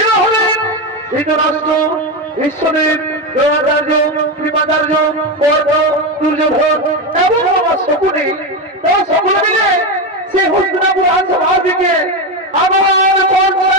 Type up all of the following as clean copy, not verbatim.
এরা হলেন ধৃতরাষ্ট্র, বিশ্বদেব, দ্রোণাচার্য, কৃপাচার্য, কর্ণ, দুর্যোধন এবং আমার শকুনি। তারা সকলে মিলে সেই হস্তিনাপুর রাজসভা থেকে আবার করছে।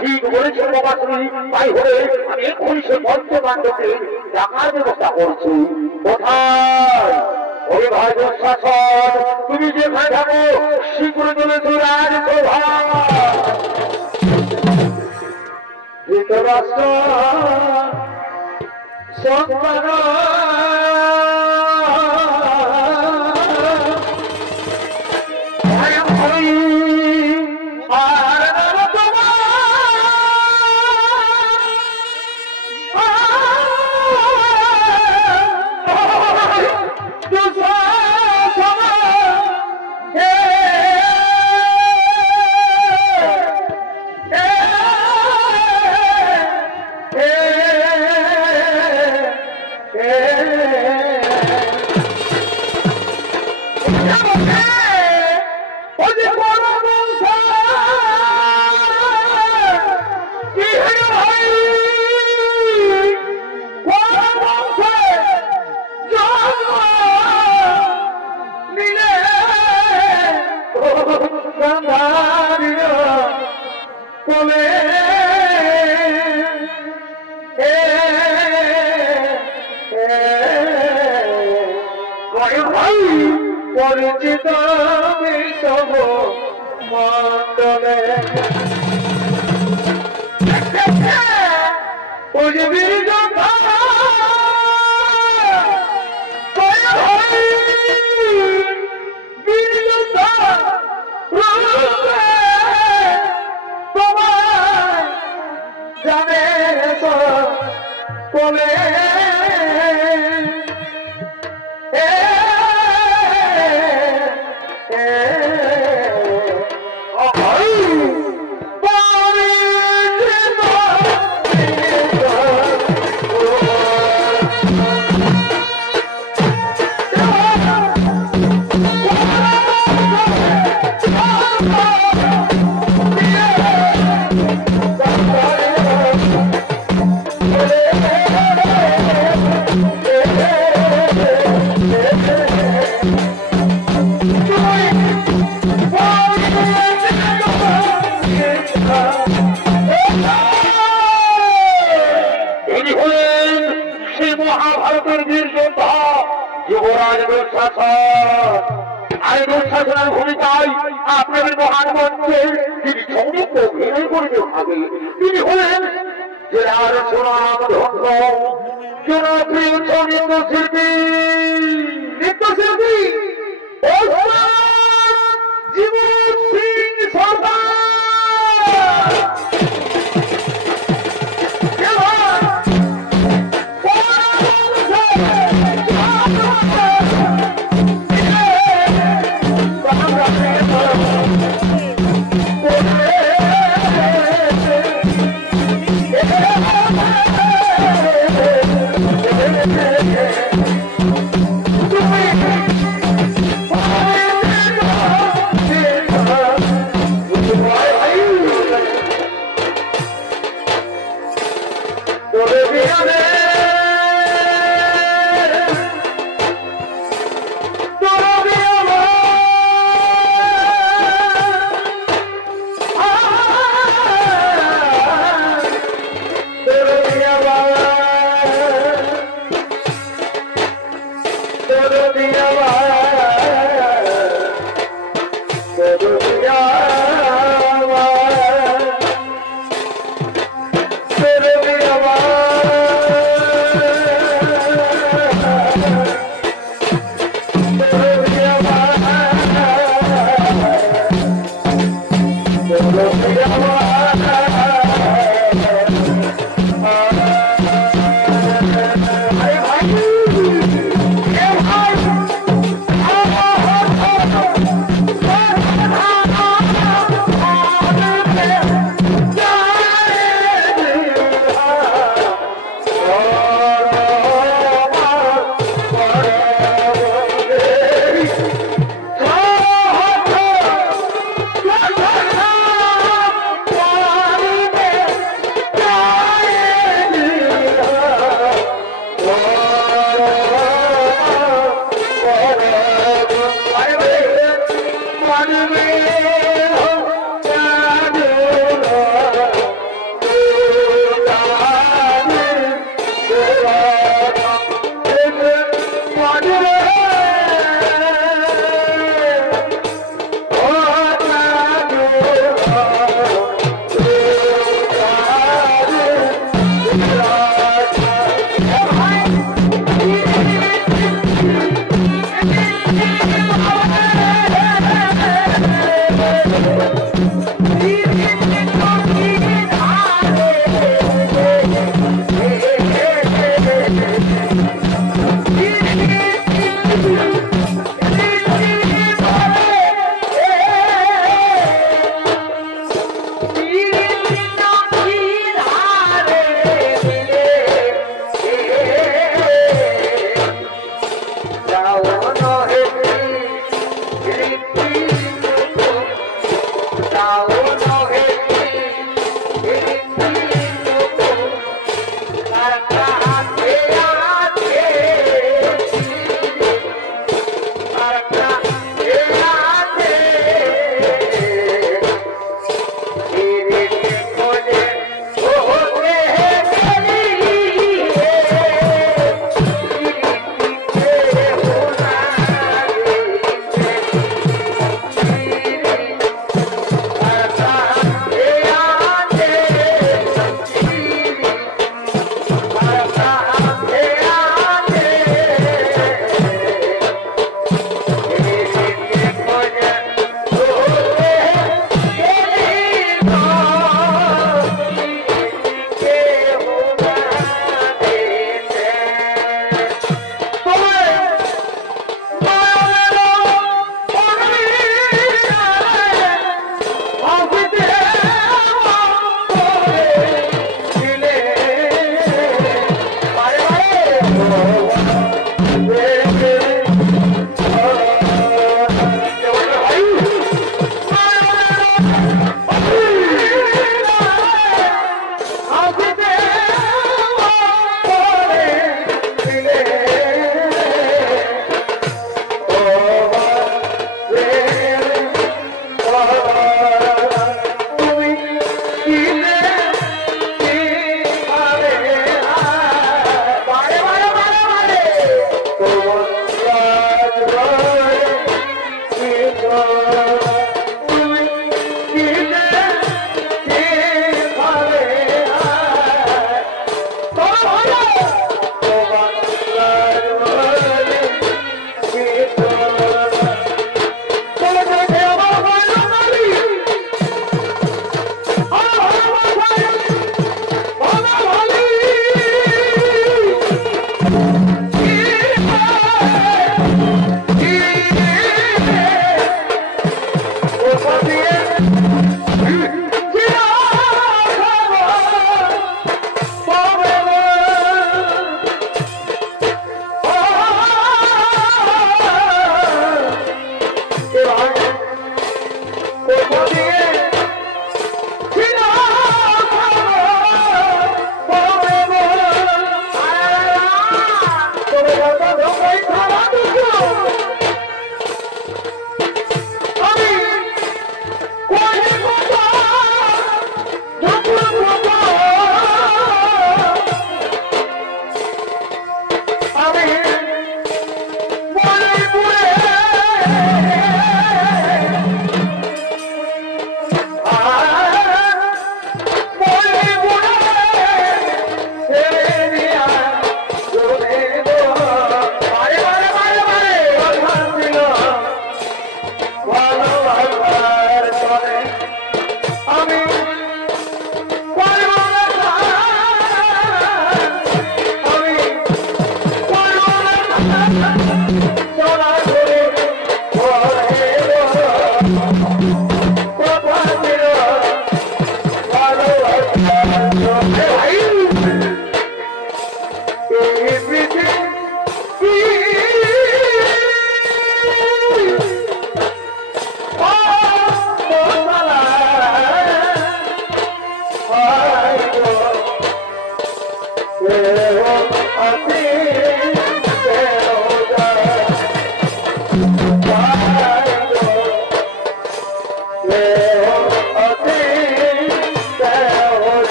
ঠিক বলেছে বাবাশ্রী, তাই হলে আমি এক্ষুনি সে পঞ্চপাণ্ডবকে ডাকার ব্যবস্থা করছি। কোথায় ওরে ভাই শাসন, তুমি যেখানে থাকো শীঘ্র চলেছো রাজসভা। ধৃতরাষ্ট্র সন্তান Yeah. পরিচিত বিশ্বব মন্ডলে জানে বলে মহাভারতের বীর যোদ্ধা যুবরাজ দুঃশাসন। আর দুঃশাসনের ভূমিকায় আপনাদের মহান মঞ্চে তিনি সৌমিক অভিনয় করে দেখাবে। তিনি হলেন জেলার সুনাম ধন্য জনপ্রিয় নৃত্যশিল্পী জীবন সিং সরকার।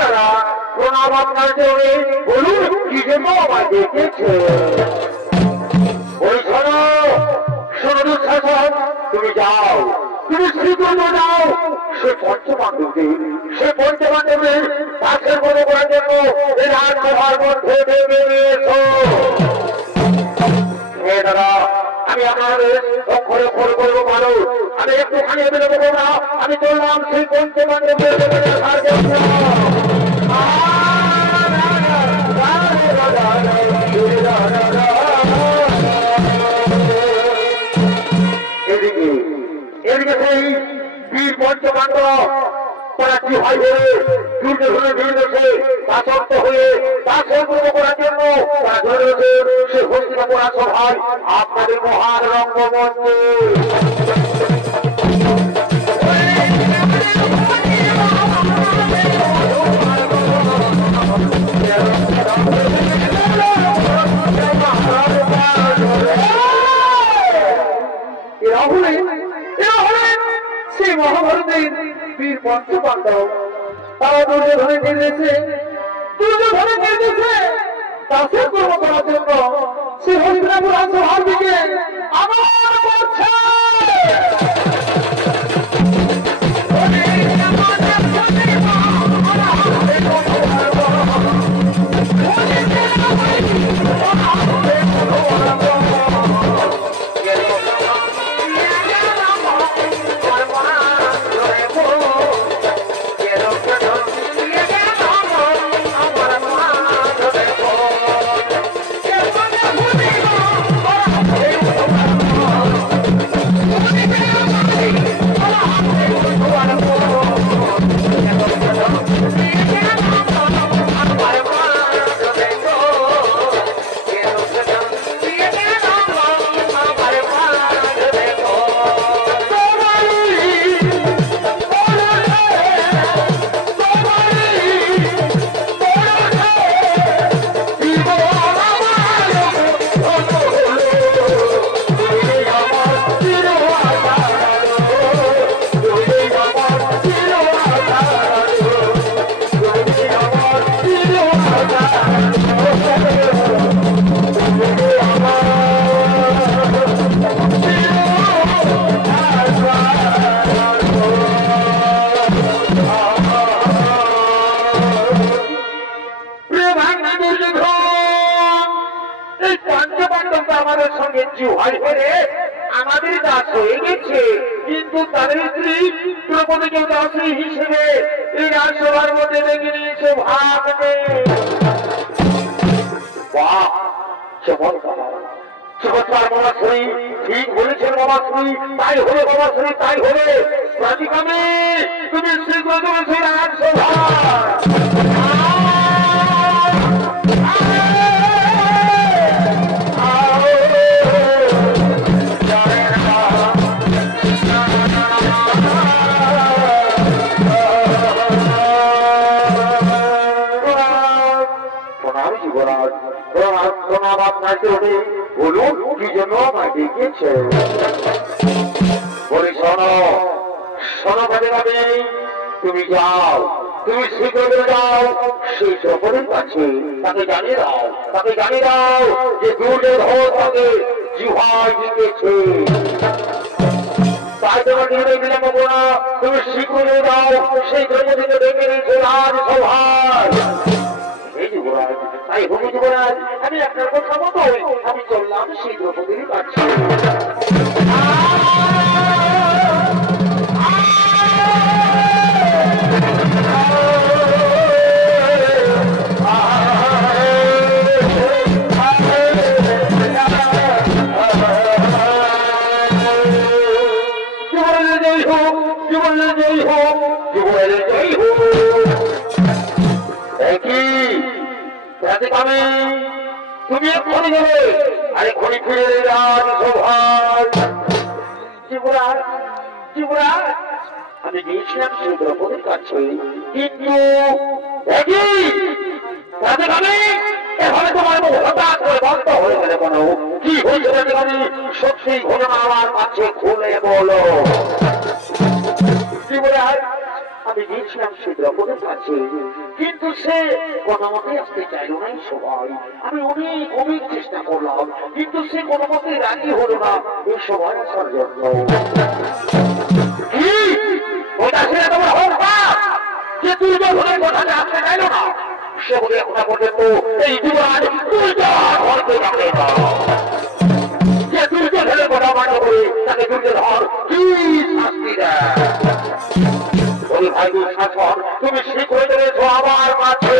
দাদা প্রণাম আপনার জন্য বলুন কি জন্য আমায় ডেকেছে ওই শোনো শোনো দুঃশাসন তুমি যাও তুমি শ্রীকৃষ্ণ যাও সে পঞ্চপাণ্ডবের পাশের মতো করার জন্য এই রাজসভার মধ্যে ডেকে নিয়ে এসো দাদা আমি আপনাদের অক্ষরে ফোন করবো ভালো আমি একটুখানি বেরোবো না আমি চললাম সেই পঞ্চপাণ্ডবের দেখার জন্য এদিকে সেই বীর পঞ্চপাণ্ডব তারা কি হয় দুর্যোধনের বিরুদ্ধে দাসত্ব হয়ে দাসের গ্রহ করার জন্য তারা ধরে রয়েছে সে হস্তিনাপুর সভায় আপনাদের মহান রঙ্গমঞ্চে সেই মহাভারতের বীর পঞ্চপাণ্ডব তারা দুর্যোধনের নির্দেশে দাসের কর্ম করার জন্য সে হরিদ্রাপুর সভার দিকে আমার করছে আমাদের দাস হয়ে গেছে কিন্তু তাদের স্ত্রী দ্রৌপদীকে দাসী হিসেবে এই রাজসভার মধ্যে ডেকে নিয়েছে ভাগ চমৎকার বাবাশ্রী ঠিক বলেছেন বাবাশ্রী তাই হলে বাবাশ্রী তাই হলে প্রাতিকামে তুমি শীঘ্র চলেছে রাজসভা বলুন কি জন্য আমায় ডেকেছে বলি শোনো শোনো তুমি যাও তুমি শীঘ্র যাও সেই সকলের কাছে তাকে জানিয়ে দাও যে দুর্যোধন তাকে জিহায় জিতেছে তাই তোমার নির্ণয় বিলম্ব করা তুমি শীঘ্র যাও সেই দ্রৌপদীকে ডেকে নিয়েছে রাজসভায় তাই ভূমি যুবরাজ আমি আপনার কথা মতো আমি চললাম সেই দ্রৌপদীর কাছে তুমি এক্ষুনি গেলে আরে খনি ফিরে যুবরাজ আমি গিয়েছিলাম সেই দ্রৌপদীর কাছে কিন্তু এভাবে তোমার হঠাৎ করে বন্ধ হয়ে গেলে কেন কি হয়েছে সত্যি ঘটনা আমার কাছে খুলে বলো যুবরাজ আমি গিয়েছিলাম সে দ্রৌপদীর কাছে, কিন্তু সে কোনো মতে আসতে চাইল না। সবাই আমি অনেক চেষ্টা করলাম, কিন্তু সে কোনো মতে রাজি হলো না এই সবাই আসার জন্য। ওটা ছেড়ে তোমার হোক না যে দুর্যোধনের কথাটা আসতে চাইল না, সে বলে কথা পর্যন্ত এই যুবরাজ দুর্যোধনকে যাবে না। যে দুর্যোধনের কথা মান্য করে তাকে দুর্যোধন কি শাস্তি দেয়? বলে ভাই দুঃশাসন, তুমি শিখে চলেছ আমার কাছে।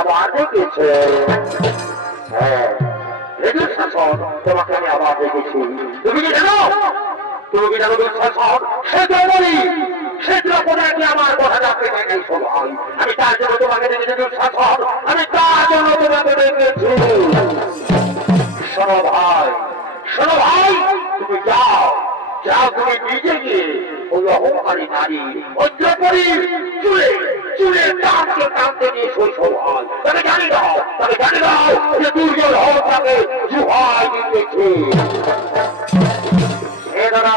আবার দেখেছে, হ্যাঁ দুঃশাসন, তোমাকে আমি আবার দেখেছি। তুমি কি জানো? তুমি কি জানো দুঃশাসন? সে দ্রৌপদী, সে দ্রৌপদীকে আমার কথা রাখতে চাই সবাই। আমি তার জন্য তোমাকে দেখেছি দুঃশাসন, আমি তার জন্য তোমাকে দেখেছি। শোনো ভাই, শোনো ভাই, তুমি যাও, যাও তুমি নিজে গিয়ে ওই অহংকারী নারী ওই দ্রৌপদীর চুলে চুলে টানতে টানতে নিয়ে শৈশব হয়। তাকে জানি দাও, তাকে জানি দাও যে দুর্যোধন তাকে জুহাই দিতেছে। দাদা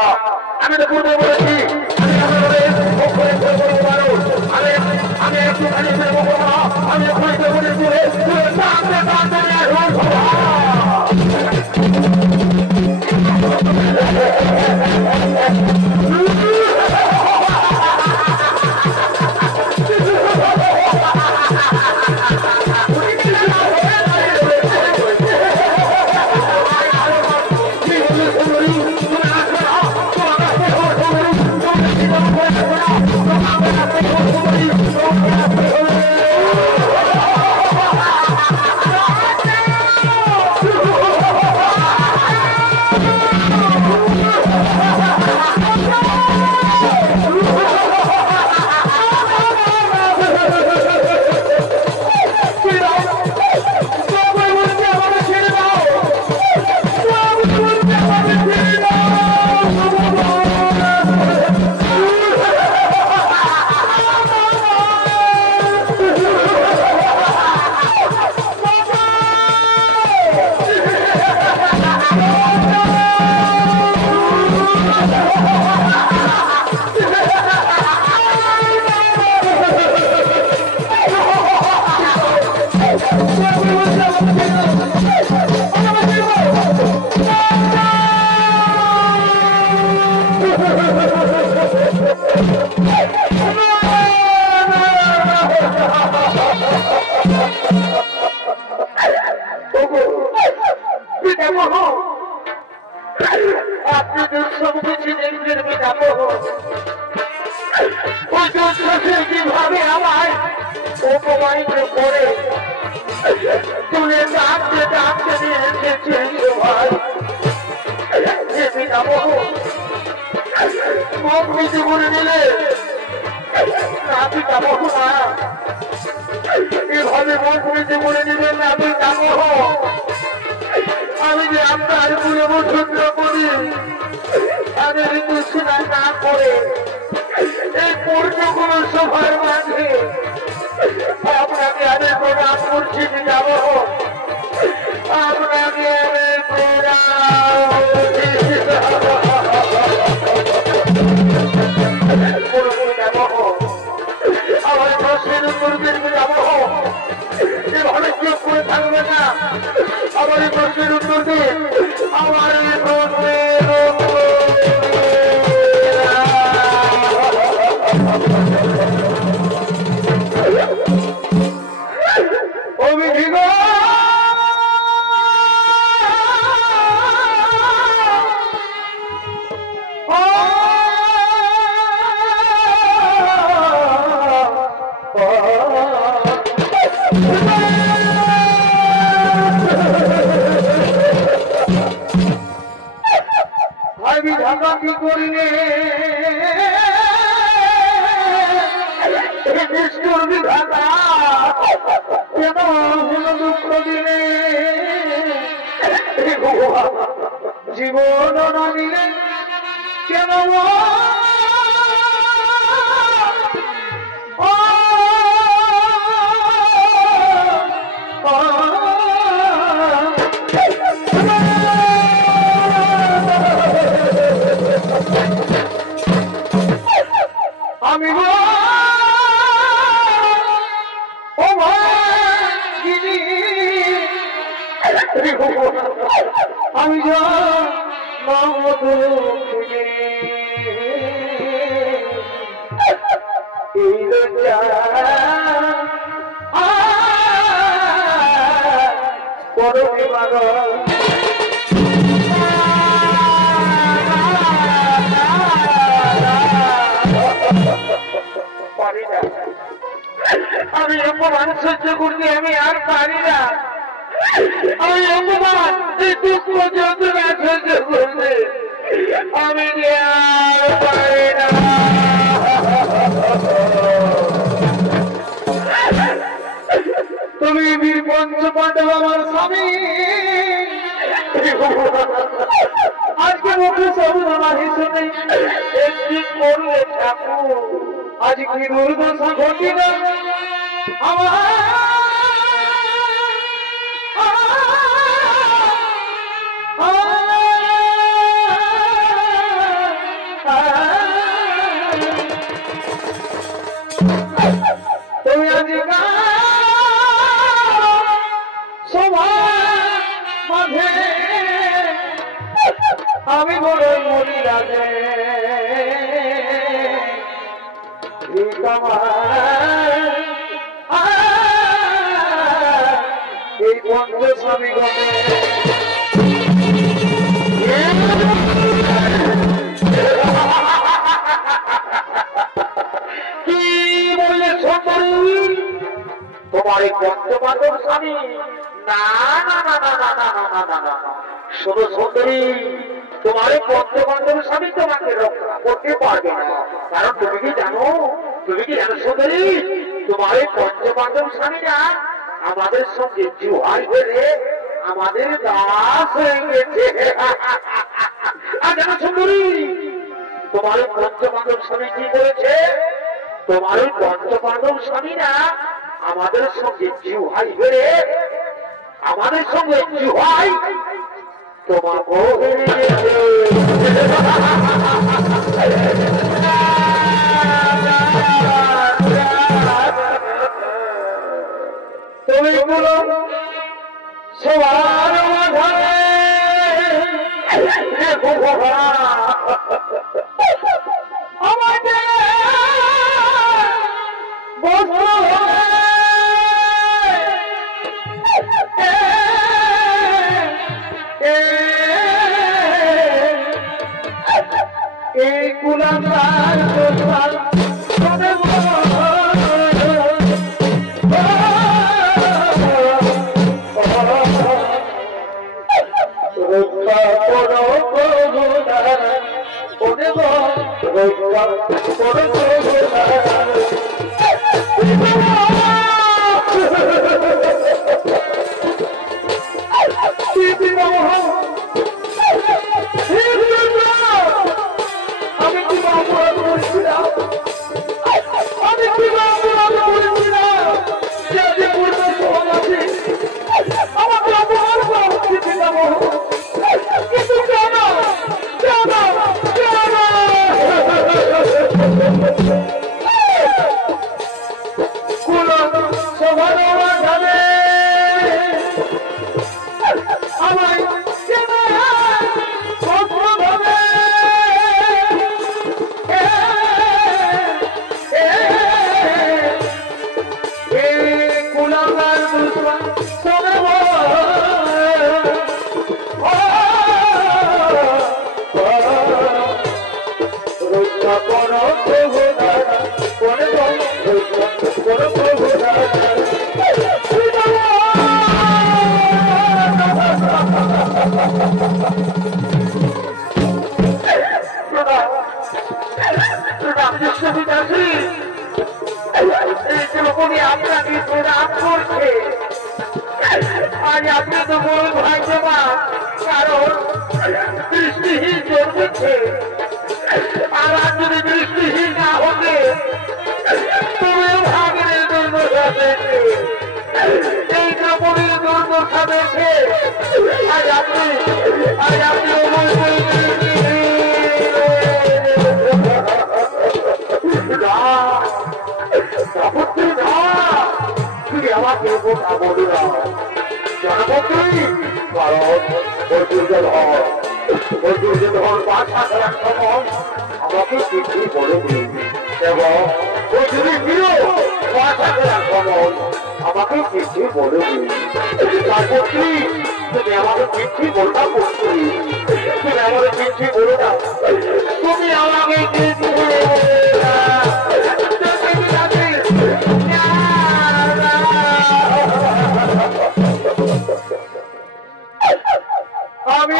আমি তো পূর্বে বলেছি, আমি একটুখানি আমি টানতে টানতে নিয়ে কিভাবে আমায় অপমানিত করে তুলে টানতে টানতে নিয়ে এসেছে ভাই। মৃত্যু করে নিলে না পিতামহ না, এভাবে মৃত্যু করে নিবেন না পিতামহ। আমি যে আপনার পুরো বসুন্ধ করি, আমি ঋতু স্নান না করে এই পূর্ণগুলো সভার মাঝে আপনাকে আমি প্রণাম করছি পিতামহ, আপনাকে আমি প্রণাম আমার প্রশ্নের উত্তর দিন পিতামহ, এভাবে চুপ করে থাকবে না। আমার এই প্রশ্নের উত্তর দিন, আমার এই প্রশ্নের অভিযোগ আমি ঢাকা কি করিলে নিষ্ঠুর বিধাতা দুঃখ দিলে জীবন না নিলে কেন আমি আমি আমি অপমান সহ্য করতে আমি আর পারি না আমি অপমান দুঃখ যন্ত্রণা সহ্য করতে আমি আর পারি না তুমি বীর পঞ্চপাণ্ডব আমার স্বামী আজকে মুখে সবুজ হিসেবে একটি করলে ঠাকুর আজ কি দুর্দশা ঘটিল আমার তুমি আজ মাঝে আমি বড় মরি রাজে এই পঞ্চ স্বামী গণে কি বললে সুন্দরী তোমার এই পঞ্চপাণ্ডব স্বামী না না না না না না না না না না শুধু সুন্দরী তোমার এই পঞ্চপাণ্ডব স্বামী তোমাকে রক্ষা করতে পারবে না কারণ তুমি কি জানো সুন্দরী তোমার এই পঞ্চপাণ্ডব স্বামীরা আমাদের সঙ্গে জুহার হেরে আমাদের দাস হয়ে গেছে আর জানো সুন্দরী তোমার এই পঞ্চপাণ্ডব স্বামী কি করেছে তোমার ওই পঞ্চপাণ্ডব স্বামীরা আমাদের সঙ্গে জুহাই হেরে আমাদের সঙ্গে জুহাই তোমাকেও হেরে গেছে তুমি বলো সবার মাঝে আমাদের এই কুলাঙ্গার আমি কি অপরাধ করেছিলাম আমি কি অপরাধ করেছিলাম যে পূর্বে সহজ আছে আমাকে অপরাধ করা হচ্ছে কিন্তু কেন কেন কেন কোন সভার মাঝে আমায় আপনাকে প্রণাম করছে আজ আপনি তো বড় ভাগ্যবান কারণ দৃষ্টিহীন জন্মেছে আমাকে কথা বলি না জনপতি কারণ ওই দুর্যোধন বাসা করার সময় আমাকে কিছু বলে দিন এবং ওই যদি প্রিয় বাসা করার সময় আমাকে কিছু বলে দিন তারপর কি তুমি আমাকে চিঠি বলটা করছি তুমি আমাকে চিঠি বলে দাও তুমি আমাকে চিঠি আমি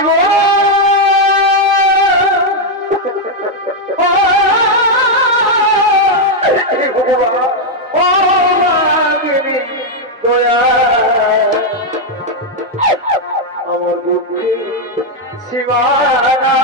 আমার বুদ্ধি সীমানা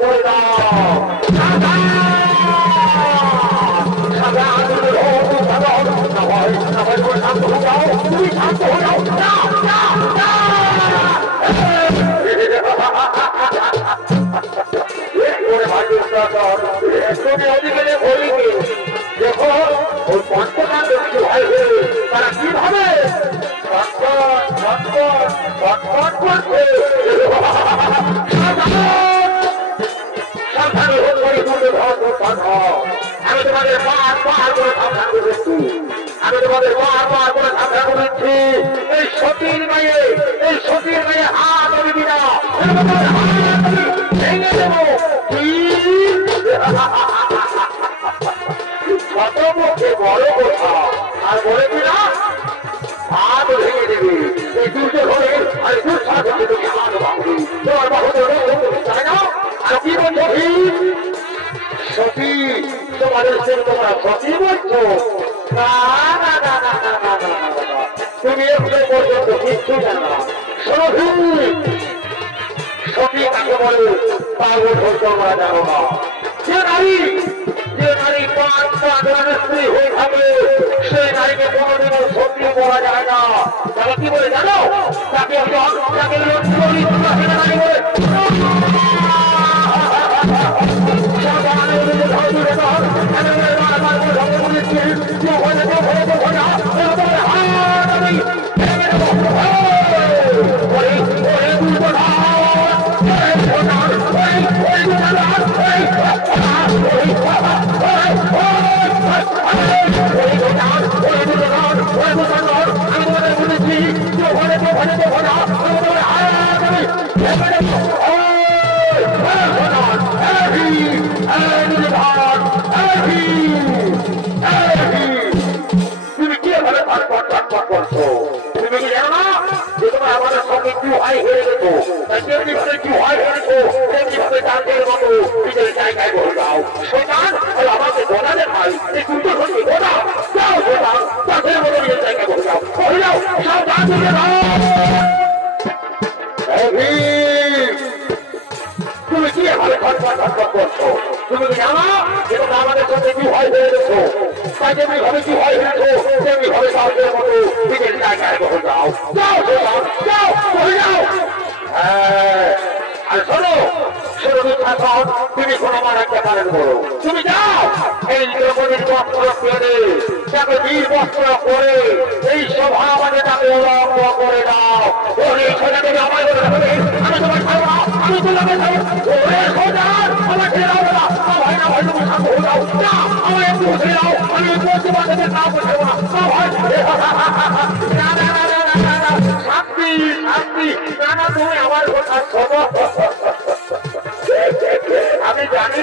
করে দাও। তুমি শান্ত হয়ে যাও। তুমি ওদিকে বলিনি দেখো ওই পঞ্চকাণ্ড কিছু ভাই তারা কিভাবে আমি তোমাদের বার করে সাবধান করেছি। আমি তোমাদের বার করে সাবধান করেছি। এই সতীর মেয়ে হাত আমি না ভেঙে দেবো। কত মুখে বড় কথা আর বলে কিনা হাত ভেঙে দেবে। এই দুটো ধরে আর দুঃসাহসে তুমি হাত ভাঙবে। তোমার বাহু চাই না আর কি বলছো সতী? তোমাদের তোমরা সতী বলছো? না না না না না না না না, তুমি একটু পর্যন্ত কিচ্ছু জানো না। সতী কাকে বলে পাগল তোমরা জানো না। যে নারী পাঁচ স্ত্রী হয়ে থাকে সেই নারীকে কোনোদিনও সত্যি বলা যায় না। তাহলে কি বলে জানো? তাকে নারী বলে। তুমি কি ভাবে করছো? তুমি কি জানো না যে তোমার আমাদের সঙ্গে কি হয় হয়ে গেছ? তেমনি ভাবে কি হয় হয়েছ তেমনি ভাবে তাদের মতো নিজের জায়গায় বলে দাও। শয়তান আমাকে গোনা দেখাই এই দুটো সঙ্গে গোনা যাও। শয়তান তাদের মতো নিজের জায়গায় বলে দাও। বলে যাও সাবধান করে দাও। তুমি কি ভাবে করছো? তুমি কি জানো যে তোমরা আমাদের সঙ্গে কি হয় হয়ে গেছো? তাই যেমনি ভাবে কি হয় হয়েছো তেমনি ভাবে তাদের মতো নিজের জায়গায় বলে দাও। যাও যাও বলে যাও। আর শোনো তুমি কোনো আমার একটা কারণ করো। তুমি যাও এই দ্রৌপদীর বস্ত্র পেরে তাকে বীর বস্ত্র করে এই সভা আমাদের তাকে অলঙ্গ করে দাও। ওরে সোজা তুমি আমার আমি তোমার খাবো না, আমি তোমাকে খাবো। ওরে সোজা আমার ছেড়াও না, ভাই না ভাই তুমি শান্ত হয়ে যাও না, আমার একটু বসে যাও। আমি বলতে পারছি না বসাবো না ভাই। শান্তি শান্তি না না তুমি আমার কথা শোনো। আমি জানি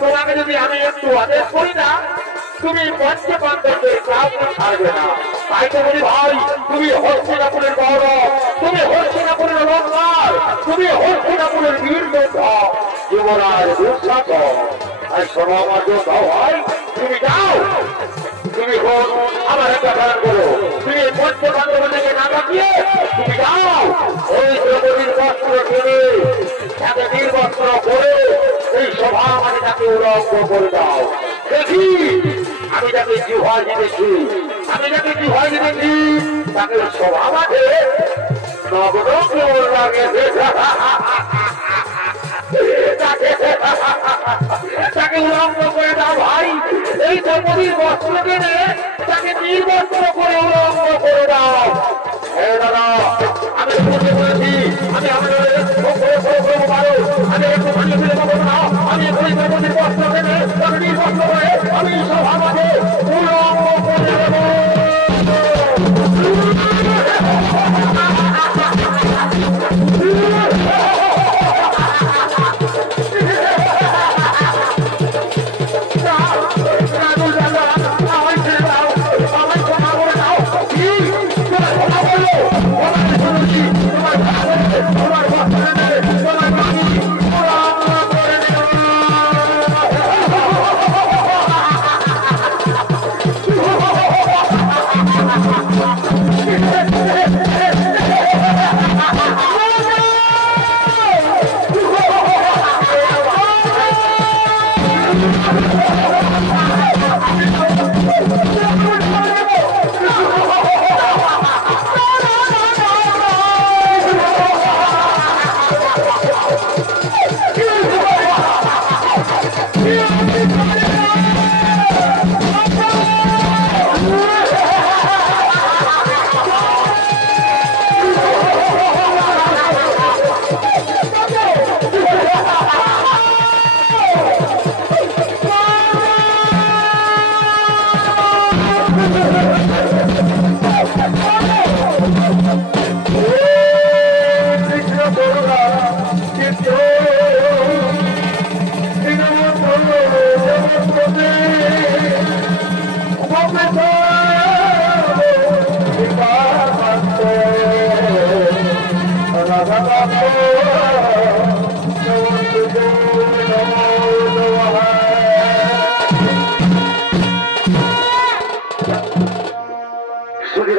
তোমাকে যদি আমি একটু আদেশ করি না তুমি পঞ্চপাণ্ডবদের কাউকে ছাড়বে না। তাই তো বলি ভাই তুমি হস্তিনাপুরের গৌরব, তুমি হস্তিনাপুরের অলঙ্কার, তুমি হস্তিনাপুরের বীর যোদ্ধা যুবরাজ দুঃশাসন। আর শোনো আমার যোদ্ধা ভাই তুমি যাও। তুমি আমার একটা কারণ করো। তুমি এই পঞ্চপাণ্ডবদেরকে না ডাকিয়ে তুমি যাও ওই দ্রৌপদীর বস্ত্র কিনে তাকে নির্বস্ত্র করে এই সভা মানে তাকে উলঙ্গ করে দাও। দেখি আমি যাকে জিহ্বা জিতেছি তাকে সভা মাঠে নবরঙ্গ লাগে তাকে উলঙ্গ করে দাও ভাই। এই দ্রৌপদীর বস্ত্র কিনে তাকে নির্বস্ত্র করে উলঙ্গ করে দাও। হ্যাঁ দাদা আমি বলেছি আমি আমাদের আমি একটু পানি ফেলে দেবো না। আমি দ্রৌপদীর বস্ত্র কিনে তাকে নির্বস্ত্র করে আমি সভা মাঠে উলঙ্গ করে দেবো।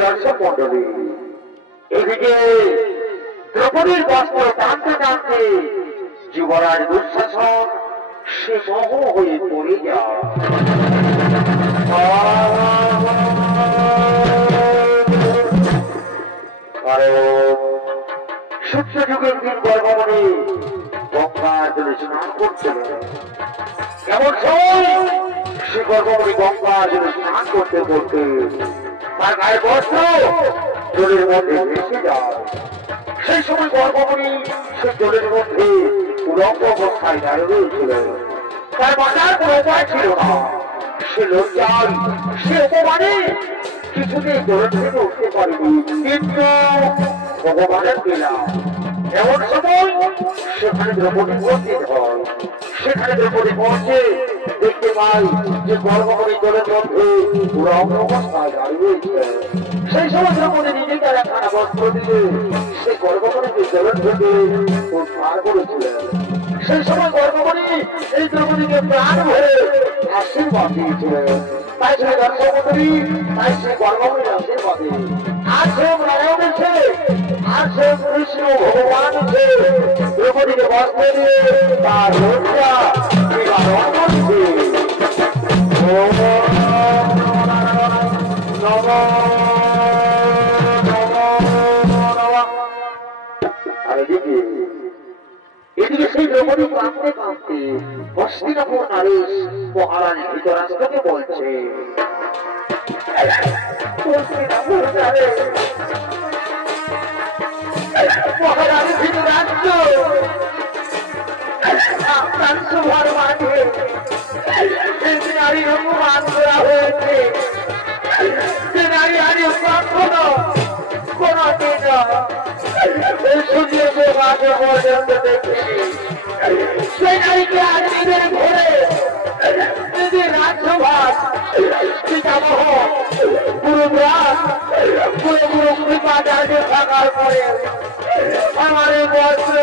দর্শক মন্ডলী, এদিকে দ্রৌপদীর বস্ত্র টানতে টানতে যুবরাজ দুঃশাসন সে মোহ হয়ে পড়ে যায়। সূর্য যুগের দিন গর্ভমণি গঙ্গার জলে স্নান করছিলেন। এমন সময় সে গর্ভমণি গঙ্গার জলে স্নান করতে করতে তার গায়ে বস্ত্র জলের মধ্যে ভেসে যায়। সেই সময় গর্ভমণি সে জলের মধ্যে উলঙ্গ অবস্থায় দাঁড়িয়ে রয়েছিলেন। তার বাঁচার কোনো উপায় ছিল না। সে লজ্জায় সে অপমানে কিছুতেই জলের থেকে উঠতে পারেনি, কিন্তু ভগবানের পেলাম। এমন সময় সেখানে দ্রৌপদী উপস্থিত হয়। সেখানে দ্রৌপদী পৌঁছে দেখতে পাই যে গর্ভমণি জলের মধ্যে উলঙ্গ অবস্থায় দাঁড়িয়ে রয়েছে। সেই সময় দ্রৌপদী নিজেই তার একখানা বস্ত্র দিয়ে সে গর্ভমণিকে জলের থেকে উদ্ধার করেছিলেন। সেই সময় গর্ভমণি এই দ্রৌপদীকে প্রাণ ভরে আশীর্বাদ দিয়েছিলেন। তাই সে দর্শক মন্ডলী, তাই সে গর্ভমণির আশীর্বাদে আর সে নারায়ণ আছে, আর সে কৃষ্ণ ভগবান আছে। দ্রৌপদীকে বস্ত্র দিয়ে তার লজ্জা নিবারণ করছে। এদিকে সেই দ্রৌপদী কাঁদতে কাঁদতে হস্তিনাপুর নারেশ মহারানী ধৃতরাষ্ট্রকে বলছে, মহারানী ধৃতরাষ্ট্র, আপনার সভার মাঝে যে নারী অপমান করা হয়েছে, যে নারী আমি কখনো কোনদিন সূর্যকে মাঝে পর্যন্ত দেখিনি, সেই নারীকে আজ নিজের ঘরে নিজের রাজ্যভাগ পিতামহ গুরুগ্রাস পুরো পুরো কৃপাচার্য থাকার পরে আমার এই বস্ত্র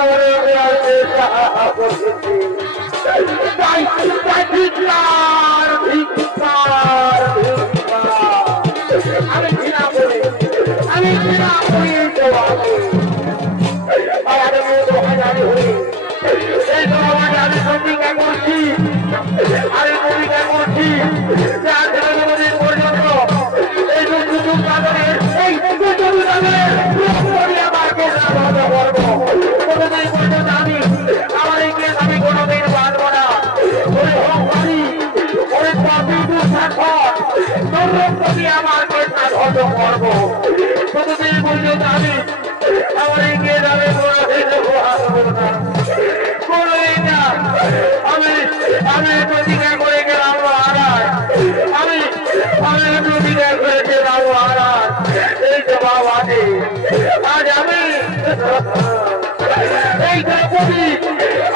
করতেছি। আমি ঘৃণা করি, আমি ঘৃণা করি আমি প্রতিজ্ঞা করছি, আমি প্রতিজ্ঞা করছি পর্যন্ত এই আমি আমার এই কেস আমি কোনোদিন বাঁধবো না। আমার কেস না ধর্ম করবো কতদিন পর্যন্ত আমি আমার এই কেস আমি কোনোদিন না। আমি প্রতিজ্ঞা করে গেলাম মহারাজ, আমি প্রতিজ্ঞা করেছিলাম মহারাজ। এই জবাব আছে আজ আমি এই দ্রৌপদী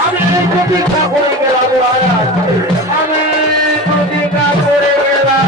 আমি এই প্রতিজ্ঞা করে গেলাম মহারাজ, আমি প্রতিজ্ঞা করে গেলাম।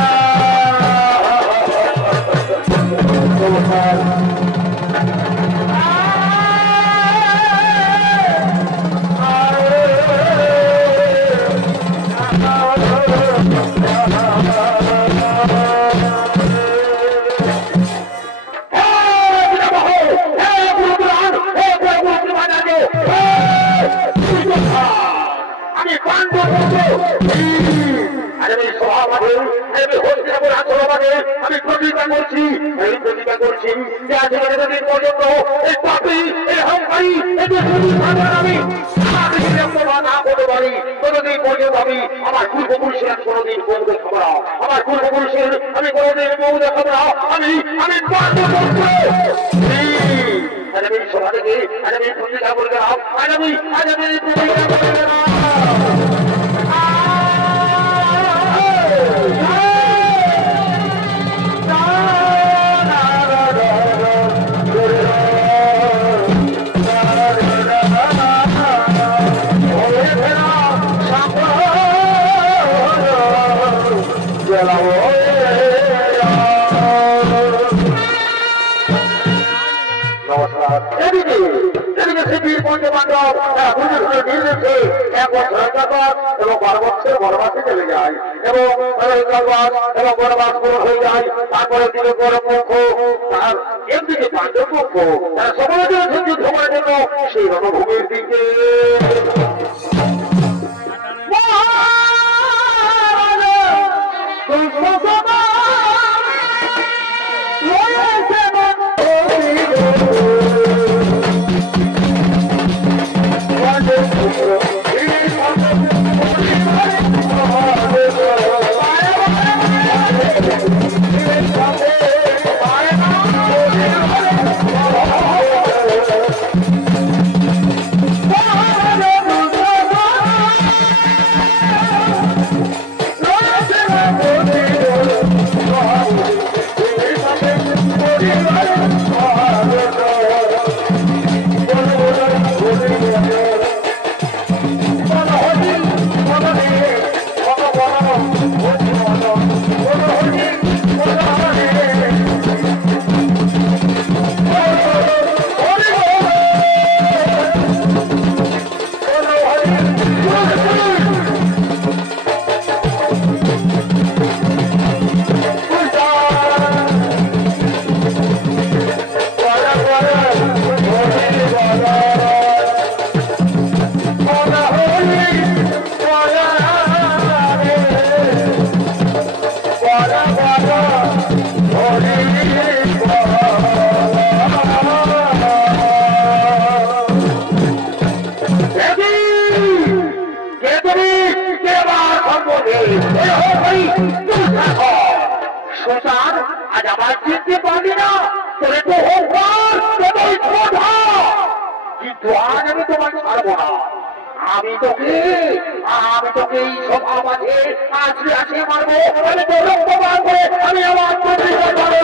আমি প্রতিজ্ঞা করছি, এই প্রতিজ্ঞা করছি যে আজ যতদিন পর্যন্ত এই পাপী এই হংকারী আমি না করতে পারি ততদিন পর্যন্ত আমি আমার পূর্বপুরুষের আমি কোনোদিন বউ দেখাবো না, আমার পূর্বপুরুষের আমি কোনোদিন বউ দেখাবো না। আমি সভা থেকে আজ আমি প্রতিজ্ঞা করে গেলাম, আজ আমি প্রতিজ্ঞা করে গেলাম। বীর পঞ্চপাণ্ডব তারা বুঝে শুনে নির্দেশে 1 বছরের জগৎ এবং 12 বছর বনবাসে চলে যায় এবং এবং বনবাস পুরো হয়ে যায়। তারপরে তিনি মুখ তার একদিকে পাণ্ডব পক্ষ তারা সকলে চলেছেন যুদ্ধ করার জন্য সেই রণভূমির দিকে। आज आवाज जीतते पानी ना तेरे तो কিন্তু আজ আমি তোমাকে ছাড়বো না। আমি তোকে এই সভা মাঝে আজকে আসে মারবো। আমি তো রক্তপাত করে আমি আমার প্রতিষ্ঠা করবো।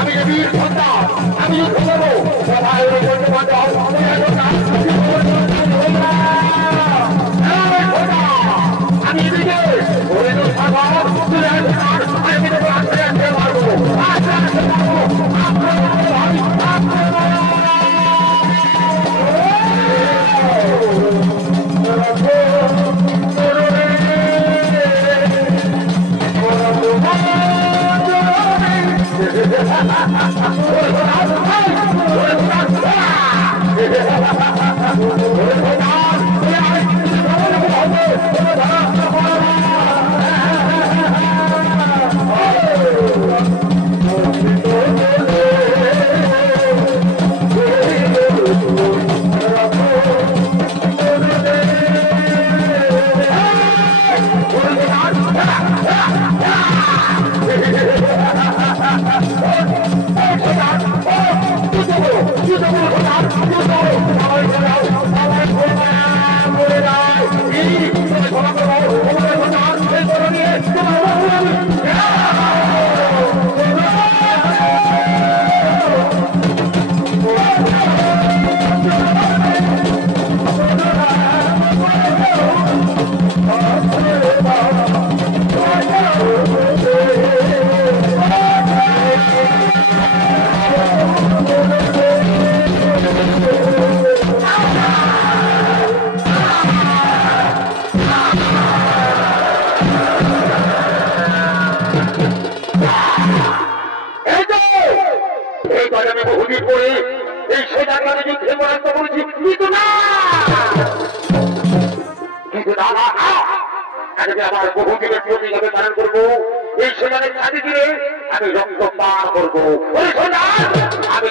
আমি যে বীর সন্তান আমি যুদ্ধ করবো সবাই আমি এদিকে আমার বহুদিনের প্রতিভাবে পালন করবো এই সেখানে ছাদি দিয়ে আমি রক্ত পান করবো আমি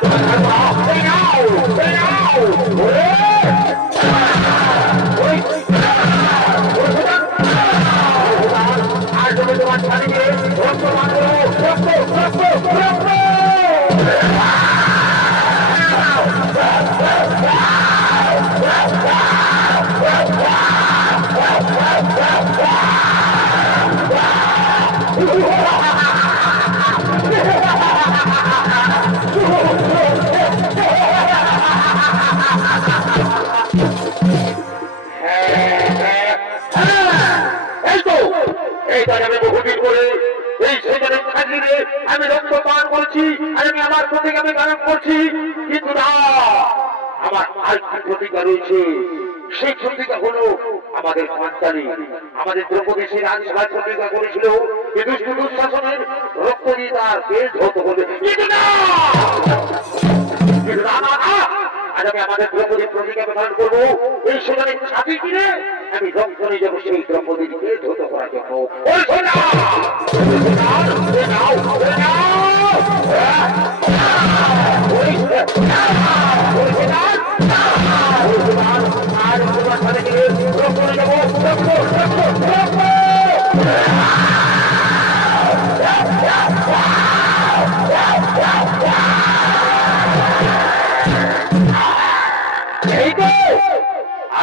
আর তুমি তোমার ছাদি দিয়ে রক্ত পান করবো আমি রক্ত পান করছি আর আমি আমার প্রতিজ্ঞা পালন করছি কিন্তু না আমার আরেকটি প্রতিজ্ঞা রয়েছে সেই প্রতিজ্ঞা হলো আমাদের পাঞ্চালী আমাদের দ্রৌপদী সেই রাজসভায় প্রতিজ্ঞা করেছিল যে দুষ্ট দুঃশাসনের রক্ত দিয়ে তার পেট ধরতে হবে কিন্তু না আজ আমি আমাদের দ্রৌপদীর প্রতিজ্ঞা পালন করবো এই সেখানে ছাতি কিনে আমি রক্ত নিয়ে যাবো সেই দ্রৌপদীর পেট ধরতে করার জন্য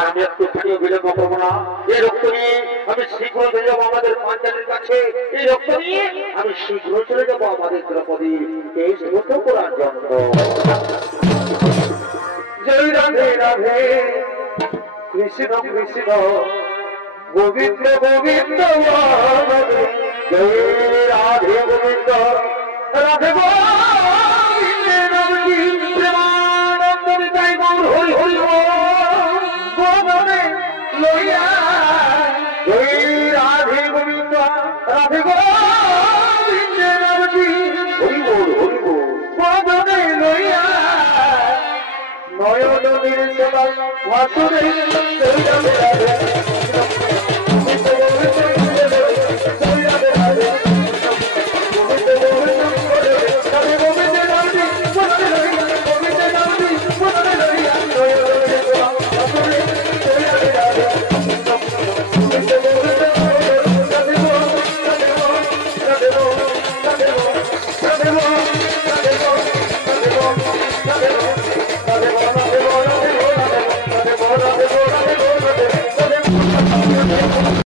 আমি একটু বিলম্ব করবো না এই রক্ত নিয়ে আমি শীঘ্র চলে যাবো আমাদের পাঞ্চালীর কাছে এই রক্ত নিয়ে আমি শীঘ্র চলে যাবো আমাদের দ্রৌপদীর এই ধৌত করার জন্য জয় রাধে রাধে কৃষ্ণ কৃষ্ণ গোবিন্দ গোবিন্দ জয় রাধে গোবিন্দ রাধে নয়নের সবাই